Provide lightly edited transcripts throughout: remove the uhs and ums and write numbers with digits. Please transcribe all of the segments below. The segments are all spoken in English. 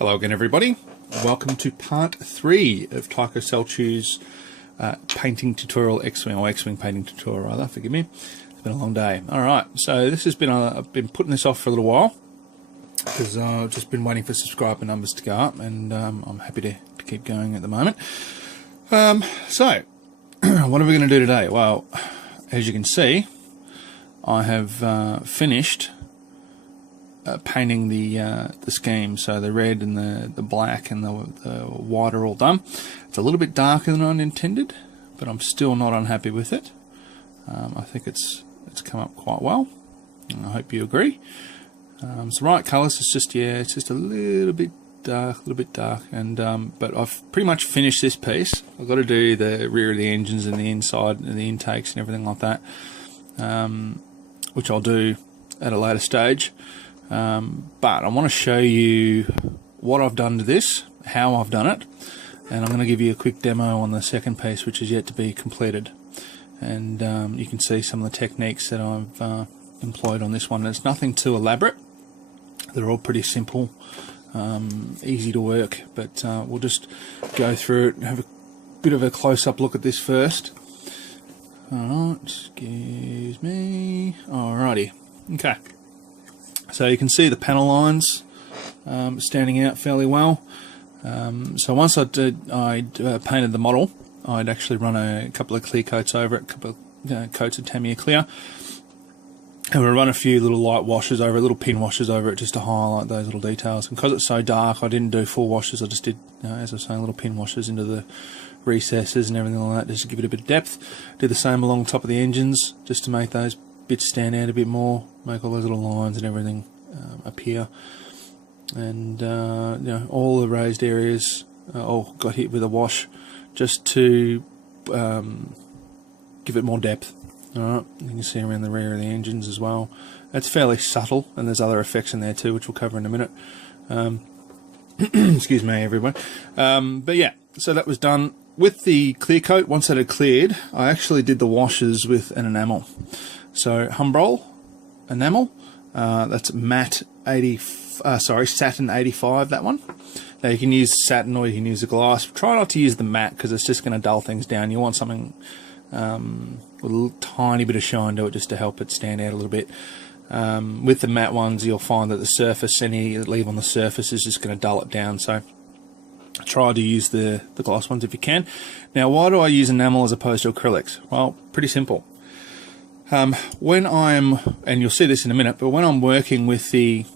Hello again, everybody. Welcome to part 3 of Tycho Celchu's painting tutorial, X-Wing painting tutorial rather, forgive me. It's been a long day. Alright, so this has been, I've been putting this off for a little while because I've just been waiting for subscriber numbers to go up, and I'm happy to keep going at the moment. So, what are we going to do today? Well, as you can see, I have finished painting the scheme, so the red and the black and the white are all done. It's a little bit darker than I intended, but I'm still not unhappy with it. I think it's come up quite well, and I hope you agree. It's the right colours. It's just it's just a little bit dark, and but I've pretty much finished this piece. I've got to do the rear of the engines and the inside and the intakes and everything like that, which I'll do at a later stage. But I want to show you what I've done to this, how I've done it, and I'm going to give you a quick demo on the second piece, which is yet to be completed. And you can see some of the techniques that I've employed on this one. It's nothing too elaborate. They're all pretty simple, easy to work, but we'll just go through it and have a bit of a close-up look at this first. Alright, excuse me. Alrighty, okay. So you can see the panel lines standing out fairly well. So once I'd painted the model, I'd actually run a couple of clear coats over it, a couple of coats of Tamiya clear, and we'll run a few little light washes over it, little pin washes over it, just to highlight those little details. And because it's so dark, I didn't do full washes. I just did, as I was saying, little pin washes into the recesses and everything like that, just to give it a bit of depth. Did the same along the top of the engines, just to make those bits stand out a bit more, make all those little lines and everything appear. And all the raised areas all got hit with a wash, just to give it more depth. Alright, you can see around the rear of the engines as well. That's fairly subtle, and there's other effects in there too, which we'll cover in a minute. Excuse me, everyone. But yeah, so that was done with the clear coat. Once that had cleared, I actually did the washes with an enamel. So Humbrol enamel, that's matte 80, satin 85. That one. Now you can use satin or you can use the glass. Try not to use the matte because it's just going to dull things down. You want something with a little tiny bit of shine to it, just to help it stand out a little bit. With the matte ones, you'll find that the surface, any that leave on the surface, is just going to dull it down. So try to use the glass ones if you can. Now, why do I use enamel as opposed to acrylics? Well, pretty simple. When I'm, and you'll see this in a minute, but when I'm working with the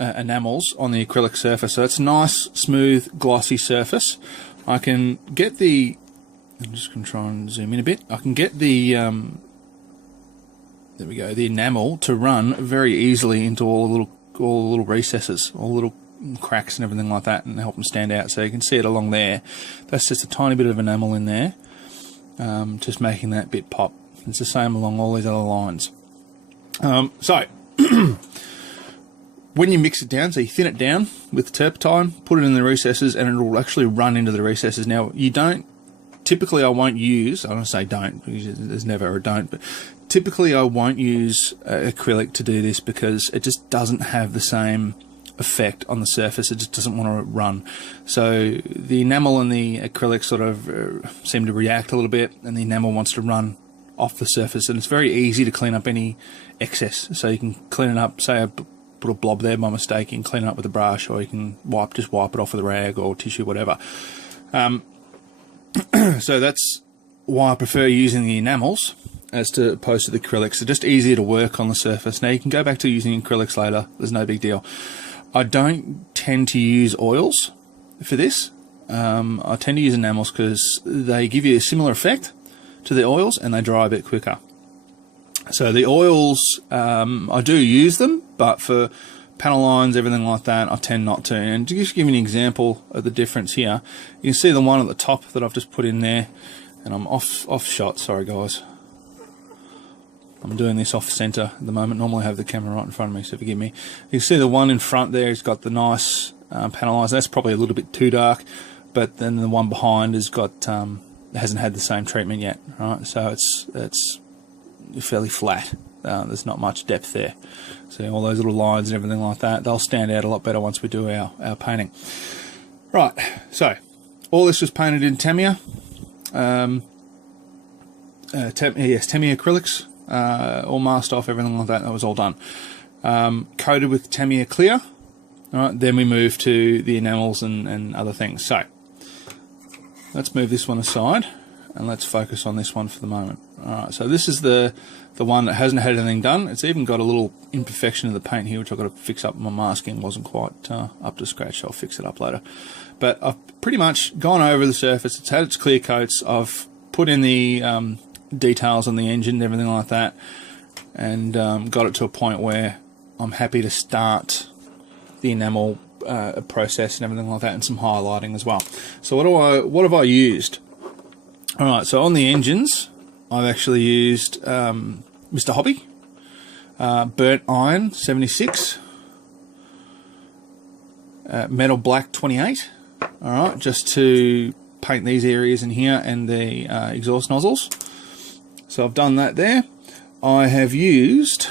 enamels on the acrylic surface, so it's a nice, smooth, glossy surface, I can get the, I'm just going to try and zoom in a bit, I can get the, there we go, the enamel to run very easily into all the little recesses, all the little cracks and everything like that, and help them stand out. So you can see it along there. That's just a tiny bit of enamel in there, just making that bit pop. It's the same along all these other lines. So when you mix it down, so you thin it down with turpentine, put it in the recesses, and it will actually run into the recesses. Now, you don't, typically I won't use, I don't say don't, because there's never a don't, but typically I won't use acrylic to do this because it just doesn't have the same effect on the surface. It just doesn't want to run. So the enamel and the acrylic sort of seem to react a little bit, and the enamel wants to run off the surface, and it's very easy to clean up any excess. So you can clean it up, say I put a blob there by mistake, you can clean it up with a brush, or you can just wipe it off with a rag or tissue, whatever. So that's why I prefer using the enamels as opposed to the acrylics. They're just easier to work on the surface. Now you can go back to using acrylics later, there's no big deal. I don't tend to use oils for this. I tend to use enamels because they give you a similar effect to the oils, and they dry a bit quicker. So the oils, I do use them, but for panel lines, everything like that, I tend not to. And to just give you an example of the difference here, you can see the one at the top that I've just put in there, and I'm off shot, sorry guys. I'm doing this off center at the moment. Normally I have the camera right in front of me, so forgive me. You can see the one in front there has got the nice panel lines. That's probably a little bit too dark, but then the one behind has got hasn't had the same treatment yet, right? So it's fairly flat, there's not much depth there. So all those little lines and everything like that, they'll stand out a lot better once we do our painting. Right, so all this was painted in Tamiya. Tamiya acrylics, all masked off, everything like that. That was all done. Coated with Tamiya clear. All right, then we move to the enamels and other things. So let's move this one aside and let's focus on this one for the moment. All right, so this is the one that hasn't had anything done. It's even got a little imperfection of the paint here, which I've got to fix up. My masking wasn't quite up to scratch, so I'll fix it up later. But I've pretty much gone over the surface. It's had its clear coats. I've put in the details on the engine and everything like that, and got it to a point where I'm happy to start the enamel process and everything like that, and some highlighting as well. So what have I used? All right, so on the engines, I've actually used Mr. Hobby, Burnt Iron 76, Metal Black 28. All right, just to paint these areas in here and the exhaust nozzles. So I've done that there. I have used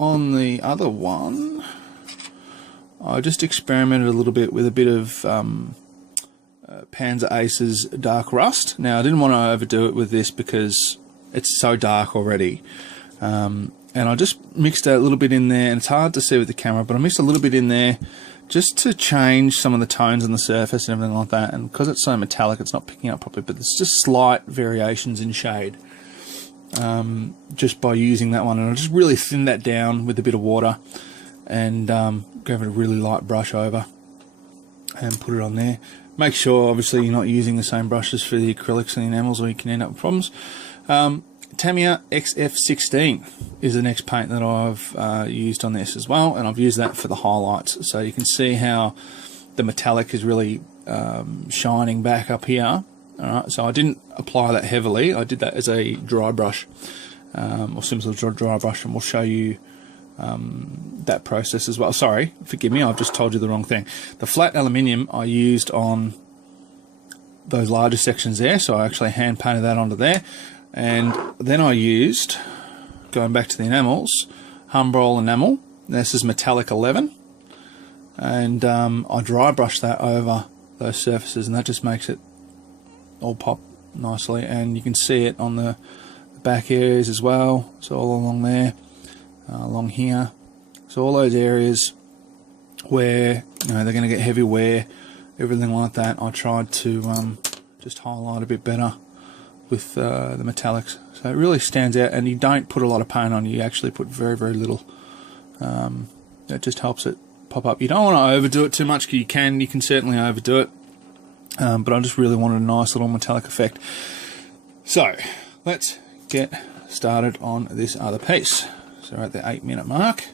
on the other one, I just experimented a little bit with a bit of Panzer Ace's Dark Rust. Now I didn't want to overdo it with this because it's so dark already, and I just mixed a little bit in there, and it's hard to see with the camera, but I mixed a little bit in there just to change some of the tones on the surface and everything like that. And because it's so metallic, it's not picking up properly, but there's just slight variations in shade just by using that one. And I just really thinned that down with a bit of water and give it a really light brush over and put it on there. Make sure obviously you're not using the same brushes for the acrylics and the enamels, or you can end up with problems. Tamiya XF16 is the next paint that I've used on this as well, and I've used that for the highlights, so you can see how the metallic is really shining back up here. Alright, so I didn't apply that heavily, I did that as a dry brush, or simple dry brush, and we'll show you that process as well. Sorry, forgive me, I've just told you the wrong thing. The flat aluminium I used on those larger sections there, so I actually hand painted that onto there. And then I used, going back to the enamels, Humbrol enamel. This is metallic 11, and I dry brushed that over those surfaces, and that just makes it all pop nicely. And you can see it on the back areas as well, so all along there, along here. So all those areas where they're going to get heavy wear, everything like that, I tried to just highlight a bit better with the metallics, so it really stands out. And you don't put a lot of paint on, you actually put very, very little. That just helps it pop up. You don't want to overdo it too much, because you can certainly overdo it, but I just really wanted a nice little metallic effect. So let's get started on this other piece. So we're at the 8-minute mark.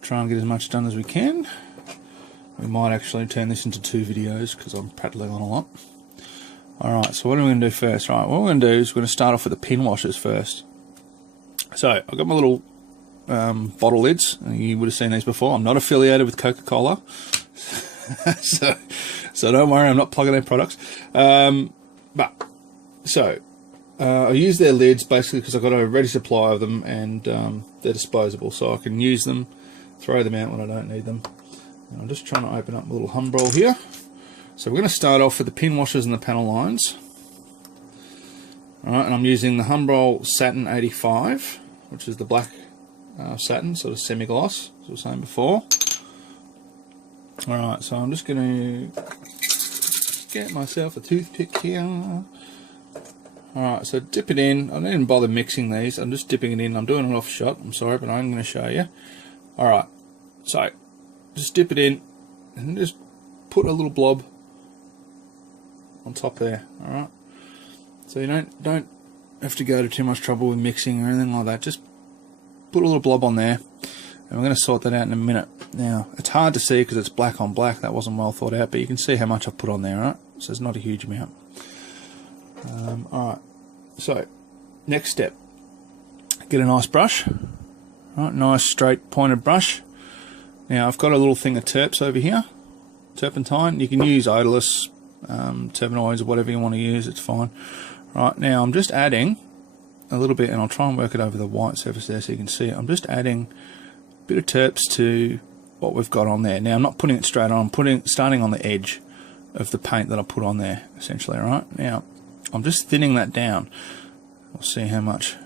Try and get as much done as we can. We might actually turn this into 2 videos because I'm prattling on a lot. Alright, so what are we going to do first? Right, what we're going to do is we're going to start off with the pin washers first. So, I've got my little bottle lids, and you would have seen these before. I'm not affiliated with Coca-Cola, so don't worry, I'm not plugging their products. I use their lids basically because I've got a ready supply of them, and they're disposable, so I can use them, throw them out when I don't need them. And I'm just trying to open up my little Humbrol here. So we're going to start off with the pin washers and the panel lines. Alright, and I'm using the Humbrol Satin 85, which is the black satin, sort of semi-gloss, as I was saying before. Alright, so I'm just going to get myself a toothpick here. Alright, so dip it in. I don't even bother mixing these, I'm just dipping it in. I'm doing it off shot, I'm sorry, but I'm going to show you. Alright, so just dip it in and just put a little blob on top there. Alright, so you don't have to go to too much trouble with mixing or anything like that. Just put a little blob on there, and we're going to sort that out in a minute. Now it's hard to see because it's black on black, that wasn't well thought out, but you can see how much I've put on there. Right, so it's not a huge amount. Alright, so next step, get a nice brush. Right, nice straight pointed brush. Now I've got a little thing of terps over here, turpentine. You can use odorless, terpenoids, or whatever you want to use, it's fine. Right, now I'm just adding a little bit, and I'll try and work it over the white surface there so you can see it. I'm just adding a bit of terps to what we've got on there. Now I'm not putting it straight on, I'm starting on the edge of the paint that I put on there, essentially. Right now I'm just thinning that down. We'll see how much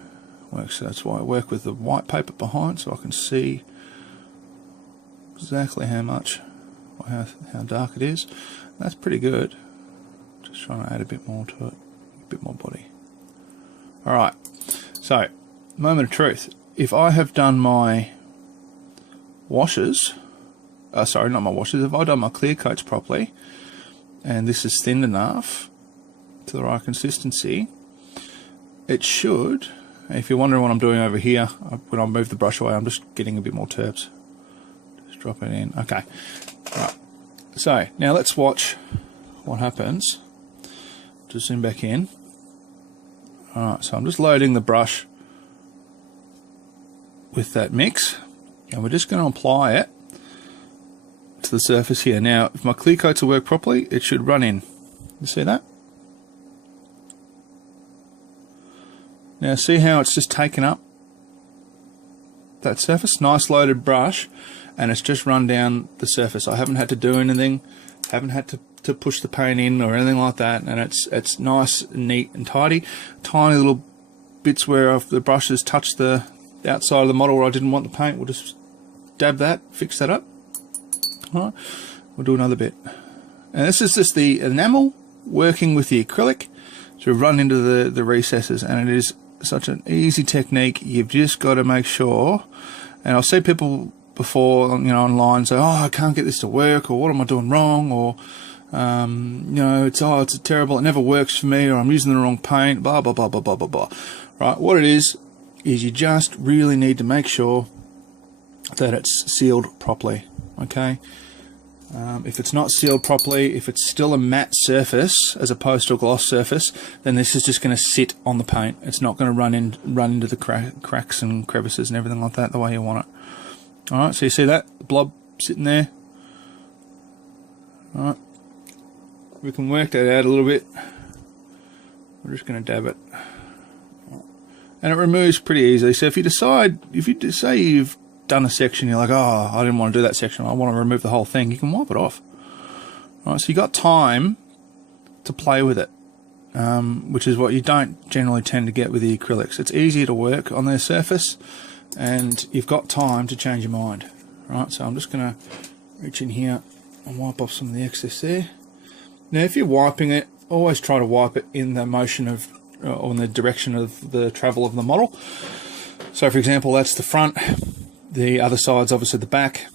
works. So that's why I work with the white paper behind, so I can see exactly how much, how dark it is. That's pretty good. Just trying to add a bit more to it, a bit more body. Alright, so moment of truth. If I have done my washes, sorry, not my washes, if I've done my clear coats properly, and this is thin enough to the right consistency, it should, if you're wondering what I'm doing over here, when I move the brush away, I'm just getting a bit more terps. Just drop it in. Okay, right. So now let's watch what happens. Just zoom back in. Alright, so I'm just loading the brush with that mix, and we're just going to apply it to the surface here. Now, if my clear coats will work properly, it should run in. You see that? Now see how it's just taken up that surface? Nice loaded brush, and it's just run down the surface. I haven't had to do anything, haven't had to push the paint in or anything like that, and it's nice, neat and tidy. Tiny little bits where the brush has touched the outside of the model where I didn't want the paint, we'll just dab that, fix that up. Alright, we'll do another bit. And this is just the enamel working with the acrylic to run into the recesses, and it is such an easy technique. You've just got to make sure, and I've seen people before, you know, online say, oh, I can't get this to work, or what am I doing wrong, or you know, it's terrible, it never works for me, or I'm using the wrong paint, blah blah blah blah blah blah blah. Right, what it is you just really need to make sure that it's sealed properly. Okay, if it's not sealed properly, if it's still a matte surface as opposed to a gloss surface, then this is just going to sit on the paint. It's not going to run into the cracks and crevices and everything like that the way you want it. All right, so you see that the blob sitting there. All right. We can work that out a little bit. We're just going to dab it, and it removes pretty easily. So if you say you've done a section, you're like, oh, I didn't want to do that section, I want to remove the whole thing, you can wipe it off. Right, so you got time to play with it, which is what you don't generally tend to get with the acrylics. It's easier to work on their surface, and you've got time to change your mind. Right, so I'm just going to reach in here and wipe off some of the excess there. Now, if you're wiping it, always try to wipe it in the motion of, or in the direction of the travel of the model. So, for example, that's the front. The other side's obviously the back.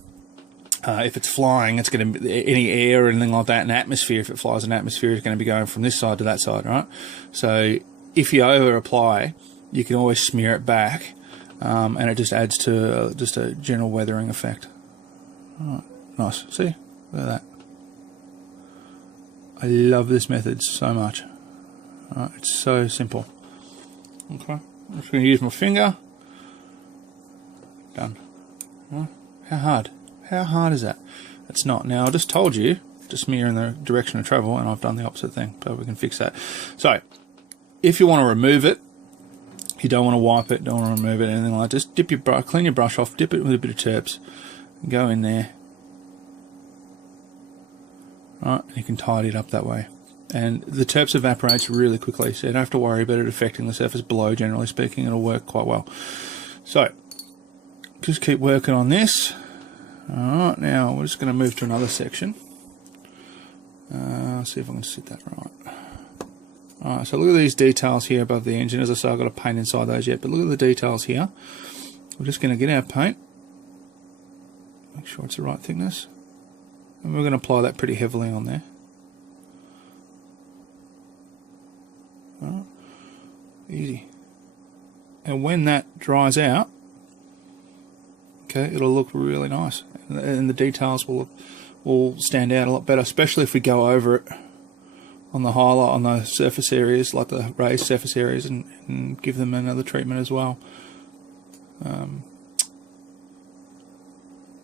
If it's flying, it's going to be any air or anything like that. An atmosphere, if it flies in atmosphere, is going to be going from this side to that side, right? So, if you over apply, you can always smear it back, and it just adds to just a general weathering effect. All right, nice. See, look at that. I love this method so much. Right, it's so simple. Okay, I'm just going to use my finger. Done. Right. How hard? How hard is that? It's not. Now, I just told you to smear in the direction of travel, and I've done the opposite thing, but we can fix that. So, if you want to remove it, you don't want to wipe it, don't want to remove it, anything like that, just dip your brush, clean your brush off, dip it with a bit of terps, and go in there. Right, and you can tidy it up that way. And the terps evaporates really quickly, so you don't have to worry about it affecting the surface below. Generally speaking, it'll work quite well. So, just keep working on this. Alright, now we're just going to move to another section. See if I can sit that right. Alright, so look at these details here above the engine. As I say, I've got to paint inside those yet, but look at the details here. We're just going to get our paint. Make sure it's the right thickness. And we're going to apply that pretty heavily on there. Alright, easy. And when that dries out, okay, it'll look really nice, and the details will stand out a lot better, especially if we go over it on the highlight, on the surface areas, like the raised surface areas, and give them another treatment as well.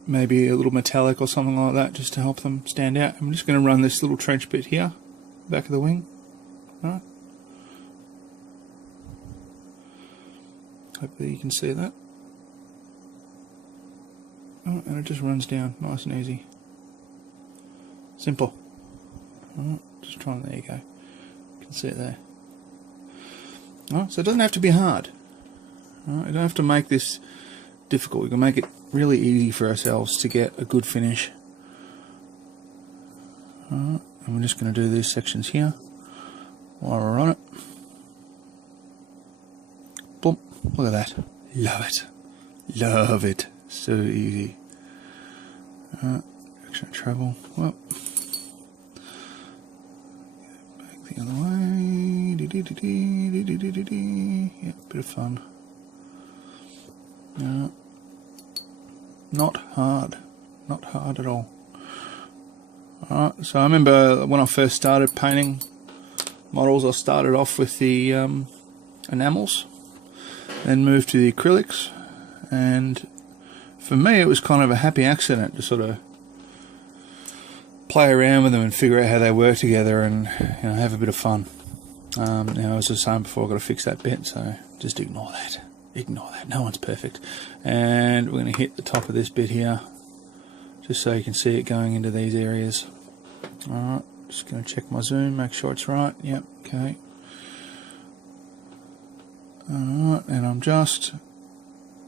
Maybe a little metallic or something like that, just to help them stand out. I'm just going to run this little trench bit here, back of the wing. All right. Hopefully you can see that. Oh, and it just runs down nice and easy. Simple. Oh, just trying, there you go. You can see it there. Oh, so it doesn't have to be hard. Oh, you don't have to make this difficult. We can make it really easy for ourselves to get a good finish. And we're just going to do these sections here while we're on it. Boom. Look at that. Love it. Love it. So easy. Direction of travel. Well, back the other way. Yeah, bit of fun. Not hard. Not hard at all. Alright, so I remember when I first started painting models, I started off with the enamels, then moved to the acrylics, and for me it was kind of a happy accident to sort of play around with them and figure out how they work together and, you know, have a bit of fun. Now, as I was saying before, I've got to fix that bit, so just ignore that. Ignore that. No one's perfect. And we're going to hit the top of this bit here, just so you can see it going into these areas. Alright, just going to check my zoom, make sure it's right. Yep, okay. Alright, and I'm just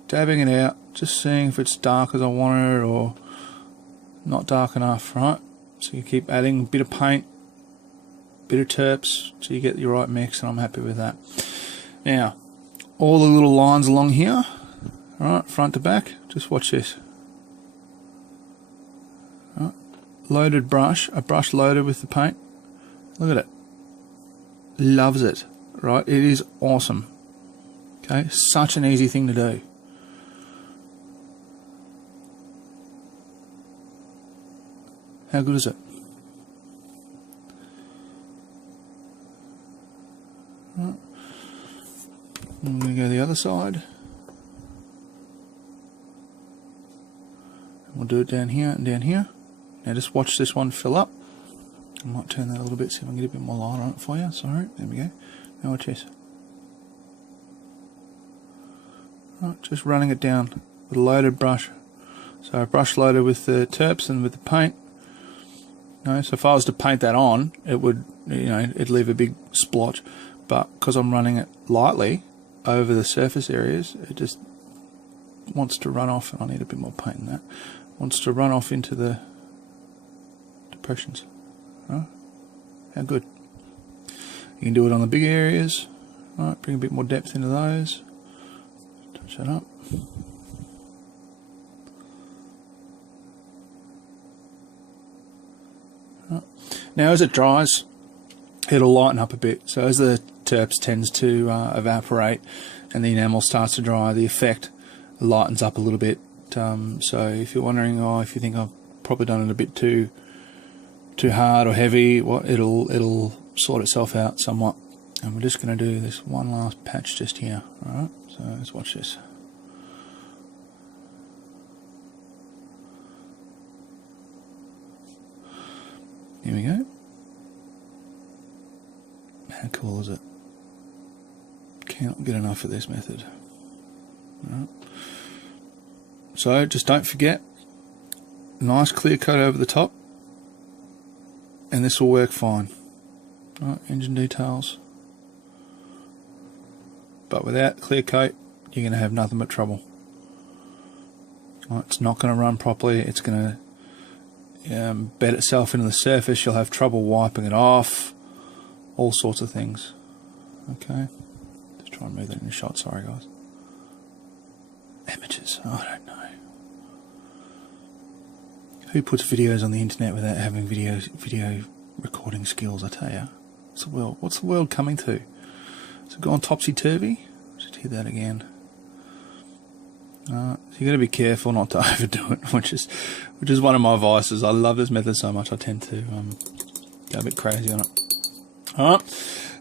dabbing it out, just seeing if it's dark as I want it or not dark enough, right? So you keep adding a bit of paint, bit of terps, so you get your right mix, and I'm happy with that. Now, all the little lines along here, alright, front to back, just watch this. Right. Loaded brush, a brush loaded with the paint. Look at it. Loves it, right? It is awesome. Okay, such an easy thing to do. How good is it? Right. I'm going to go the other side. And we'll do it down here and down here. Now just watch this one fill up. I might turn that a little bit, see if I can get a bit more light on it for you. Sorry, there we go. Now watch this. Right, just running it down with a loaded brush. So a brush loaded with the terps and with the paint. No, so if I was to paint that on, it would, you know, it'd leave a big splotch. But because I'm running it lightly over the surface areas, it just wants to run off, and I need a bit more paint than that. Wants to run off into the depressions. Right? How good. You can do it on the big areas. Right, bring a bit more depth into those. Touch that up. Right. Now as it dries, it'll lighten up a bit. So as the terps tends to evaporate and the enamel starts to dry, the effect lightens up a little bit. So if you're wondering, if you think I've probably done it a bit too hard or heavy, well, it'll sort itself out somewhat. And we're just going to do this one last patch just here. Alright, so let's watch this. Here we go. How cool is it? Cannot get enough of this method. Alright. So just don't forget, nice clear coat over the top, and this will work fine. Right, engine details. But without clear coat, you're going to have nothing but trouble. Right, it's not going to run properly. It's going to bed itself into the surface. You'll have trouble wiping it off. All sorts of things. Okay, just try and move that in the shot. Sorry, guys. Amateurs. I don't know. Who puts videos on the internet without having video recording skills? I tell you, what's the world coming to? Has it gone topsy-turvy? Just hit that again. So you got to be careful not to overdo it, which is one of my vices. I love this method so much, I tend to go a bit crazy on it. All right,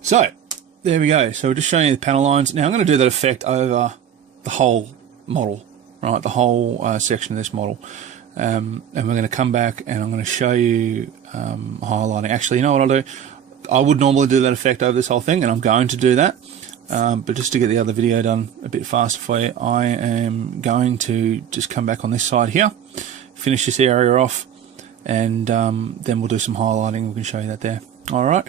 so there we go. So we're just showing you the panel lines. Now I'm going to do that effect over the whole model, right? The whole section of this model. And we're going to come back and I'm going to show you highlighting. Actually, you know what I'll do? I would normally do that effect over this whole thing, and I'm going to do that. but just to get the other video done a bit faster for you, I am going to just come back on this side here, finish this area off, and then we'll do some highlighting. We can show you that there. All right.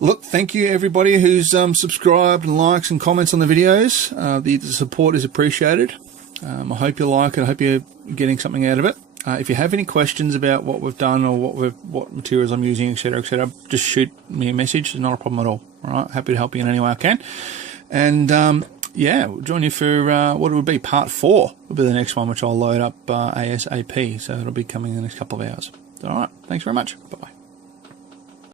Look, thank you everybody who's subscribed and likes and comments on the videos. The support is appreciated. I hope you like it. I hope you're getting something out of it. If you have any questions about what we've done or what materials I'm using, etc., just shoot me a message. It's not a problem at all. All right, happy to help you in any way I can. And yeah, we'll join you for what it would be part 4 will be the next one, which I'll load up ASAP. So it'll be coming in the next couple of hours. All right, thanks very much. Bye.